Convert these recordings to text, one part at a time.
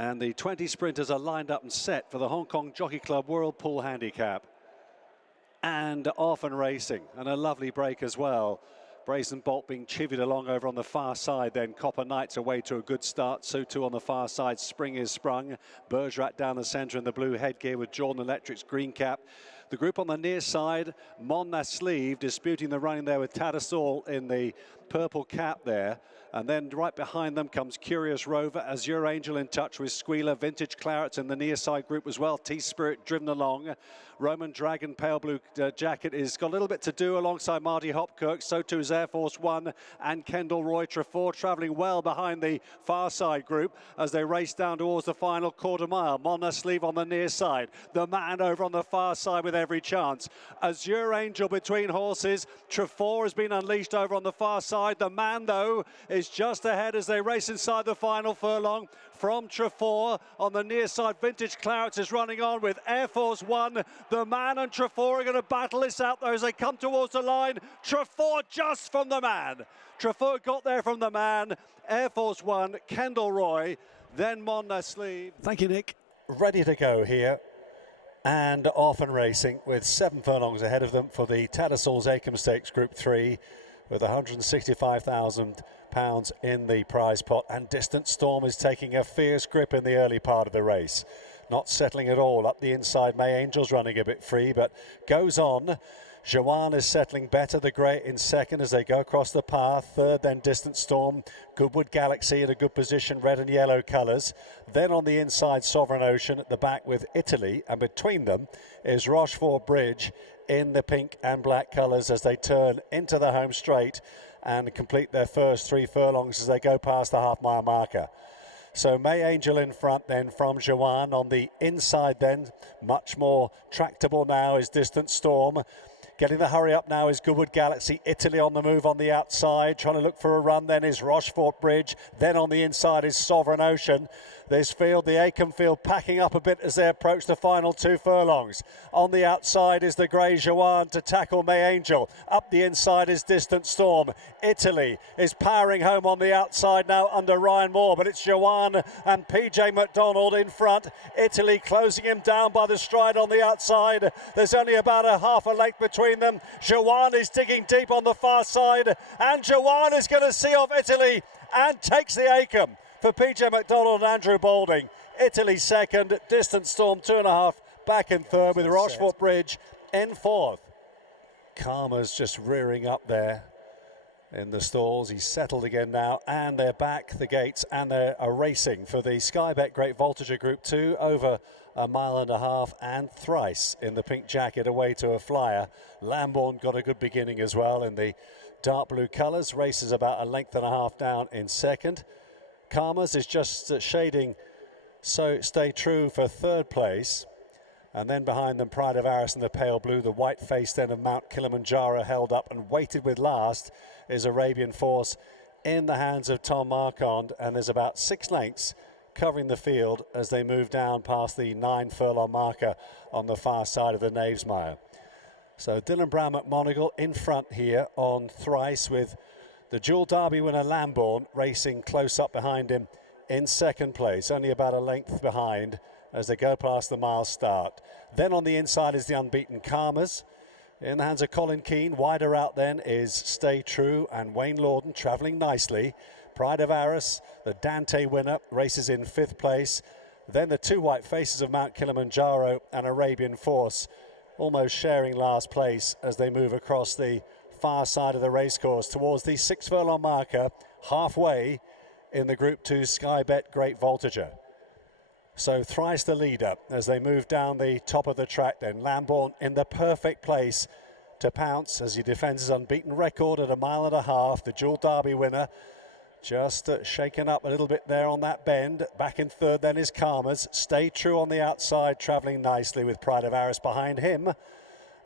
And the 20 sprinters are lined up and set for the Hong Kong Jockey Club World Pool Handicap. And off and racing, and a lovely break as well. Brazen Bolt being chivied along over on the far side, then Copper Knight's away to a good start. So too on the far side, Spring is Sprung. Bergerac down the centre in the blue headgear with Jordan Electric's green cap. The group on the near side, Mon Sleeve disputing the running there with Tattersalls in the purple cap there. And then right behind them comes Curious Rover, Azure Angel in touch with Squealer, Vintage Clarets in the near side group as well. T-Spirit driven along. Roman Dragon, pale blue jacket, is got a little bit to do alongside Marty Hopkirk. So too is Air Force One and Kendall Roy Trefour travelling well behind the far side group as they race down towards the final quarter mile. Mon Sleeve on the near side. The man over on the far side with every chance. Azure Angel between horses. Trefour has been unleashed over on the far side. The man, though, is just ahead as they race inside the final furlong from Trefour. On the near side, Vintage Clarets is running on with Air Force One. The man and Trefour are going to battle this out, though, as they come towards the line. Trefour just from the man. Trefour got there from the man. Air Force One, Kendall Roy, then Mon Sleeve. Thank you, Nick. Ready to go here. And off and racing with 7 furlongs ahead of them for the Tattersalls Acomb Stakes Group 3 with £165,000 in the prize pot. And Distant Storm is taking a fierce grip in the early part of the race. Not settling at all. Up the inside, May Angel's running a bit free, but goes on. Gewan is settling better, the grey in second as they go across the path. Third, then Distant Storm. Goodwood Galaxy in a good position, red and yellow colours. Then on the inside, Sovereign Ocean at the back with Italy. And between them is Rochefort Bridge in the pink and black colours as they turn into the home straight and complete their first 3 furlongs as they go past the half-mile marker. So May Angel in front then from Gewan. On the inside then, much more tractable now is Distant Storm. Getting the hurry up now is Goodwood Galaxy. Italy on the move on the outside. Trying to look for a run then is Rochefort Bridge. Then on the inside is Sovereign Ocean. This field, the Acomb field, packing up a bit as they approach the final 2 furlongs. On the outside is the grey Gewan to tackle May Angel. Up the inside is Distant Storm. Italy is powering home on the outside now under Ryan Moore, but it's Gewan and PJ McDonald in front. Italy closing him down by the stride on the outside. There's only about a half a length between them. Gewan is digging deep on the far side, and Gewan is going to see off Italy and takes the Acomb for PJ McDonald and Andrew Balding. Italy second, Distant Storm 2.5 back in third with Rochefort Bridge in fourth. Karma's just rearing up there in the stalls. He's settled again now, and they're back the gates, and they are racing for the Sky Bet Great Voltigeur Group 2 over 1.5 miles and Thrice in the pink jacket away to a flyer. Lambourne got a good beginning as well in the dark blue colours. Races about 1.5 lengths down in second. Karma's is just shading So Stay True for third place. And then behind them, Pride of Aris in the pale blue. The white face then of Mount Kilimanjaro held up and waited with last is Arabian Force in the hands of Tom Marquand. And there's about 6 lengths covering the field as they move down past the 9 furlong marker on the far side of the Knavesmire. So Dylan Brown McMonagle in front here on Thrice with the Dual Derby winner Lambourne racing close up behind him in second place, only about a length behind as they go past the mile start. Then on the inside is the unbeaten Karmas. In the hands of Colin Keane. Wider out then is Stay True and Wayne Lorden travelling nicely. Pride of Aris, the Dante winner, races in 5th place. Then the 2 white faces of Mount Kilimanjaro and Arabian Force almost sharing last place as they move across the far side of the racecourse towards the 6 furlong marker, halfway in the Group 2 Sky Bet Great Voltigeur. So Thrice the leader as they move down the top of the track then. Lambourne in the perfect place to pounce as he defends his unbeaten record at 1.5 miles. The Dual Derby winner just shaken up a little bit there on that bend. Back in third then is Karmas. Stay True on the outside, travelling nicely with Pride of Aris behind him.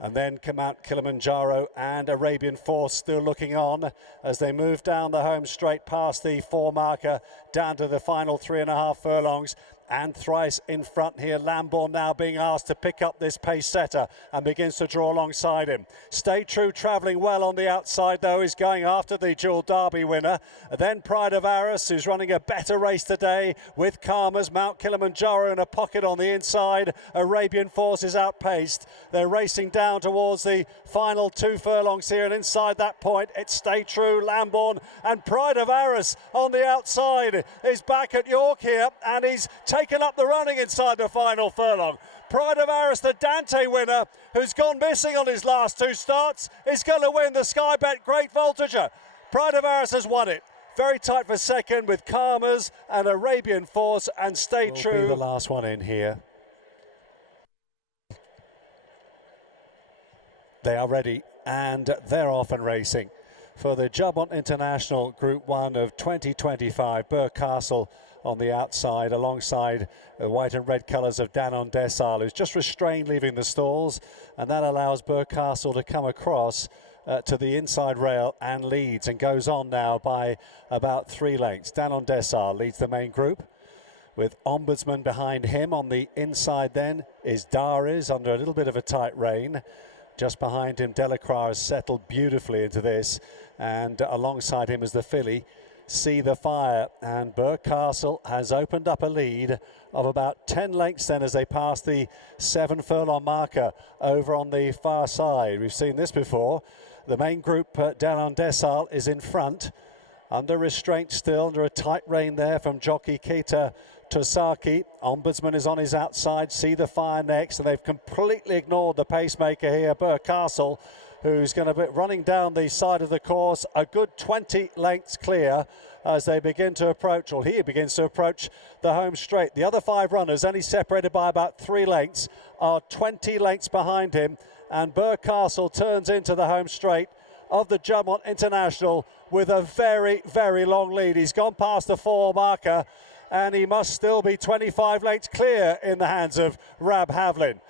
And then come out Kilimanjaro and Arabian Force still looking on as they move down the home straight past the 4 marker down to the final 3.5 furlongs. and thrice in front here. Lambourne now being asked to pick up this pace setter and begins to draw alongside him. Stay True travelling well on the outside though, is going after the Dual Derby winner. Then Pride of Arras, who's running a better race today with Calmers. Mount Kilimanjaro in a pocket on the inside. Arabian Force is outpaced. They're racing down towards the final 2 furlongs here, and inside that point it's Stay True, Lambourne and Pride of Arras on the outside. Is back at York here, and he's taken up the running inside the final furlong. Pride of Arras, the Dante winner, who's gone missing on his last 2 starts, is going to win the Sky Bet Great Voltigeur. Pride of Arras has won it. Very tight for second with Calmers and Arabian Force, and Stay True. Be the last one in here. They are ready and they're off and racing. For the Juddmonte International Group 1 of 2025, Birr Castle on the outside alongside the white and red colours of Danon Dessal, who's just restrained leaving the stalls, and that allows Birr Castle to come across to the inside rail and leads, and goes on now by about 3 lengths. Danon Dessal leads the main group with Ombudsman behind him. On the inside then is Dariz under a little bit of a tight rein. Just behind him, Delacroix has settled beautifully into this, and alongside him is the filly, See the Fire. And Birr Castle has opened up a lead of about 10 lengths then as they pass the 7 furlong marker over on the far side. We've seen this before. The main group, Danon Dessal, is in front, under restraint still, under a tight rein there from jockey Keita Tosaki. Ombudsman is on his outside, See the Fire next, and they've completely ignored the pacemaker here, Birr Castle, who's going to be running down the side of the course, a good 20 lengths clear as they begin to approach, or he begins to approach the home straight. The other 5 runners, only separated by about 3 lengths, are 20 lengths behind him, and Birr Castle turns into the home straight of the Juddmonte International with a very, very long lead. He's gone past the 4 marker, and he must still be 25 lengths clear in the hands of Rab Havlin.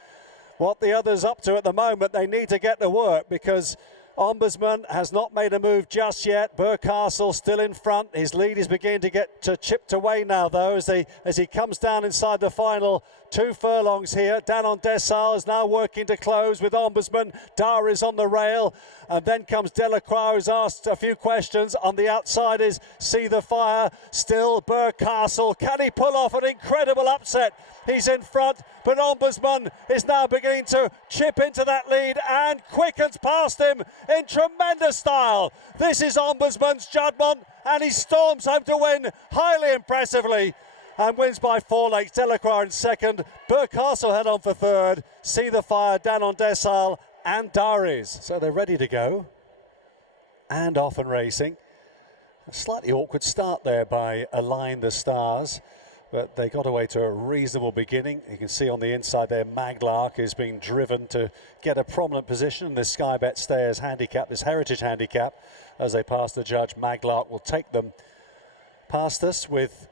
What the others up to at the moment, they need to get to work, because Ombudsman has not made a move just yet. Birr Castle still in front. His lead is beginning to get chipped away now, though, as he comes down inside the final 2 furlongs here. Danon Dessal is now working to close with Ombudsman. Dar is on the rail, and then comes Delacroix, who's asked a few questions. On the outside is See the Fire. Still Birr Castle. Can he pull off an incredible upset? He's in front, but Ombudsman is now beginning to chip into that lead and quickens past him in tremendous style. This is Ombudsman's Juddmonte, and he storms home to win highly impressively and wins by 4 lengths. Delacroix in second. Birr Castle head on for third. See the Fire, Danon Dessal and Dariz. So they're ready to go and off and racing. A slightly awkward start there by Align the Stars, but they got away to a reasonable beginning. You can see on the inside there, Maglark is being driven to get a prominent position in this Sky Bet Stayers handicap, this heritage handicap. As they pass the judge, Maglark will take them past us, with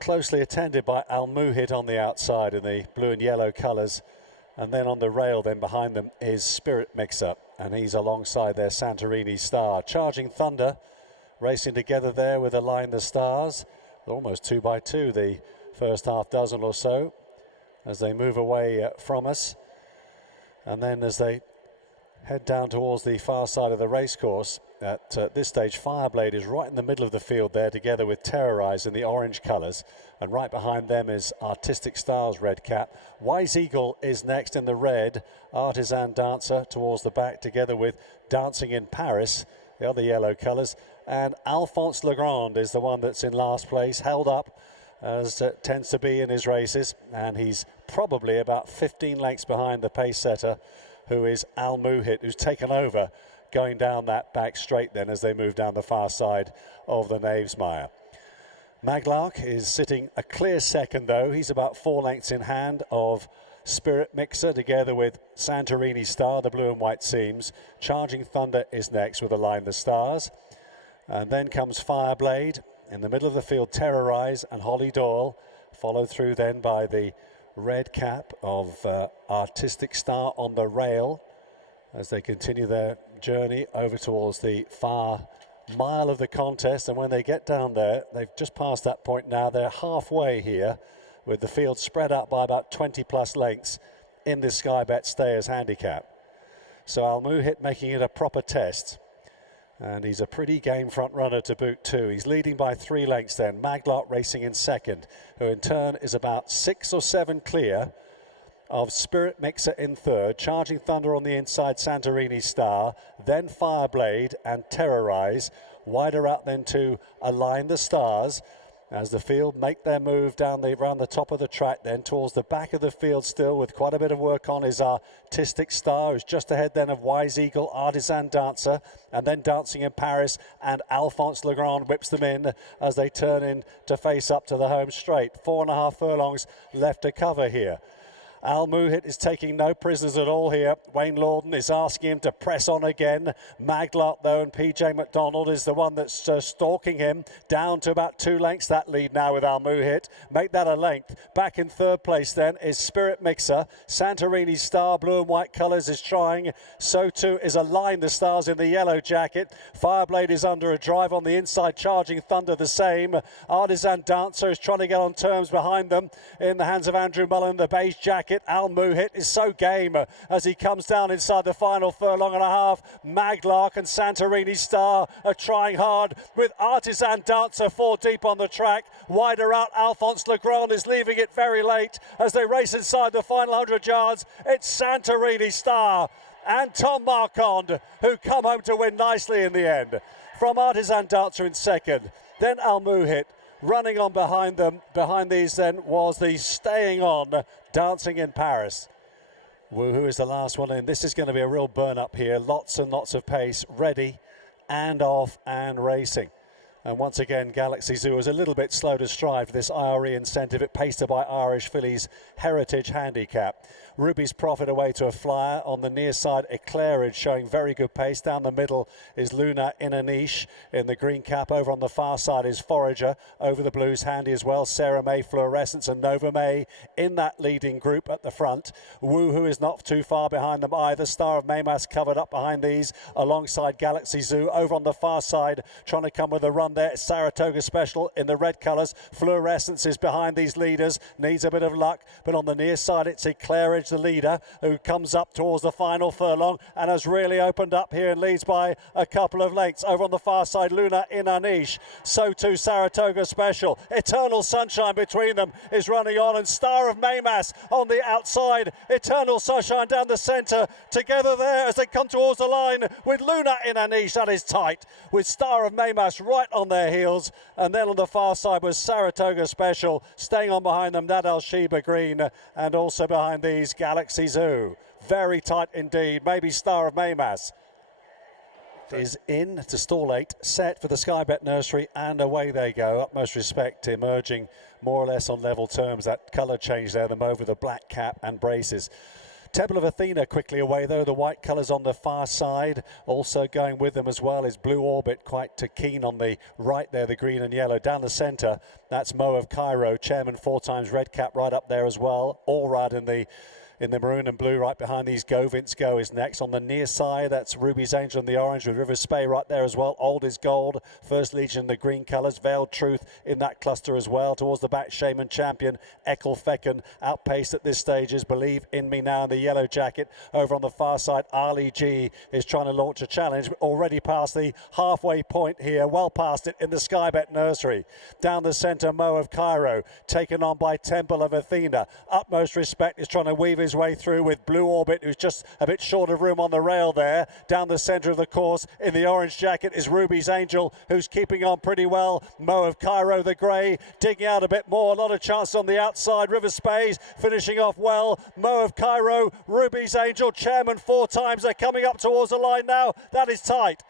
closely attended by Al Muhid on the outside in the blue and yellow colours. And then on the rail then behind them is Spirit Mixer, and he's alongside their Santorini Star. Charging Thunder racing together there with Align the Stars. Almost 2 by 2, the first half dozen or so, as they move away from us. And then as they head down towards the far side of the racecourse, at this stage Fireblade is right in the middle of the field there, together with Terrorize in the orange colours, and right behind them is Artistic Stars red cap. Wise Eagle is next in the red, Artisan Dancer towards the back, together with Dancing in Paris, the other yellow colours, and Alphonse Legrand is the one that's in last place, held up as it tends to be in his races, and he's probably about 15 lengths behind the pace setter, who is Al Muhid, who's taken over going down that back straight then as they move down the far side of the Knavesmire. Maglark is sitting a clear second though. He's about 4 lengths in hand of Spirit Mixer, together with Santorini Star, the blue and white seams. Charging Thunder is next with Align the Stars. And then comes Fireblade. In the middle of the field, Terrorize and Holly Doyle, followed through then by the red cap of Artistic Star on the rail, as they continue their journey over towards the far mile of the contest. And when they get down there, they've just passed that point now, they're halfway here, with the field spread out by about 20 plus lengths in this Sky Bet Stayers handicap. So Al Muhit making it a proper test. And he's a pretty game front runner to boot too. He's leading by 3 lengths then. Maglark racing in second, who in turn is about 6 or 7 clear of Spirit Mixer in third. Charging Thunder on the inside, Santorini Star, then Fireblade and Terrorize. Wider out then to Align the Stars as the field make their move down around the top of the track, then towards the back of the field still with quite a bit of work on is Artistic Star, who's just ahead then of Wise Eagle, Artisan Dancer, and then Dancing in Paris, and Alphonse Legrand whips them in as they turn in to face up to the home straight. 4.5 furlongs left to cover here. Al Muhit is taking no prisoners at all here. Wayne Lawden is asking him to press on again. Maglark, though, and PJ McDonald is the one that's stalking him. Down to about 2 lengths, that lead now with Al Muhit. Make that a length. Back in third place then is Spirit Mixer. Santorini Star, blue and white colours, is trying. So too is Align the Stars in the yellow jacket. Fireblade is under a drive on the inside. Charging Thunder the same. Artisan Dancer is trying to get on terms behind them in the hands of Andrew Mullen, the beige jacket. Al Muhit is so game as he comes down inside the final furlong and a half. Maglark and Santorini Star are trying hard with Artisan Dancer 4 deep on the track. Wider out, Alphonse Legrand is leaving it very late as they race inside the final 100 yards. It's Santorini Star and Tom Marquand who come home to win nicely in the end. From Artisan Dancer in second, then Al Muhit. Running on behind them, behind these then was the staying on Dancing in Paris. Woohoo is the last one in. This is going to be a real burn up here. Lots and lots of pace, ready and off and racing. And once again, Galaxy Zoo is a little bit slow to stride for this IRE incentive. It paced her by Irish Fillies Heritage Handicap. Ruby's Profit away to a flyer. On the near side, Eclairage showing very good pace. Down the middle is Luna in a niche in the green cap. Over on the far side is Forager. Over the blues, handy as well. Sarah May, Fluorescence, and Nova May in that leading group at the front. Woohoo is not too far behind them either. Star of Maymas covered up behind these alongside Galaxy Zoo. Over on the far side, trying to come with a run there. Saratoga Special in the red colours. Fluorescence is behind these leaders. Needs a bit of luck, but on the near side, it's Eclairage, the leader, who comes up towards the final furlong and has really opened up here and leads by a couple of lengths. Over on the far side, Luna in a niche. So too Saratoga Special. Eternal Sunshine between them is running on, and Star of Maymas on the outside. Eternal Sunshine down the centre. Together there as they come towards the line with Luna in a niche. That is tight with Star of Maymas right on their heels. And then on the far side was Saratoga Special. Staying on behind them, Nadal Sheba Green, and also behind these Galaxy Zoo. Very tight indeed. Maybe Star of Maymas is in to stall 8, set for the Sky Bet Nursery, and away they go. Utmost Respect emerging more or less on level terms. That colour change there, them over the black cap and braces. Temple of Athena quickly away though, the white colours on the far side. Also going with them as well is Blue Orbit, quite keen on the right there, the green and yellow. Down the centre, that's Mo of Cairo, chairman 4 times red cap right up there as well. Allrad in the maroon and blue right behind these. Go Vince Go is next. On the near side, that's Ruby's Angel in the orange with River Spey right there as well. Old is Gold, First Legion in the green colours. Veiled Truth in that cluster as well. Towards the back, Shaman Champion, Ekel Fecken outpaced at this stage is Believe in Me Now in the yellow jacket. Over on the far side, Ali G is trying to launch a challenge, already past the halfway point here, well past it in the Sky Bet Nursery. Down the centre, Mo of Cairo, taken on by Temple of Athena. Utmost Respect is trying to weave his way through with Blue Orbit, who's just a bit short of room on the rail there. Down the centre of the course in the orange jacket is Ruby's Angel, who's keeping on pretty well. Mo of Cairo, the grey, digging out a bit more. A lot of chance on the outside. River Spays finishing off well. Mo of Cairo, Ruby's Angel, chairman 4 times. They're coming up towards the line now. That is tight.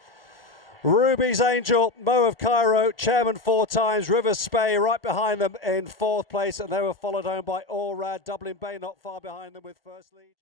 Ruby's Angel, Mo of Cairo, chairman 4 times, River Spey right behind them in 4th place, and they were followed home by Allrad. Dublin Bay not far behind them with first lead.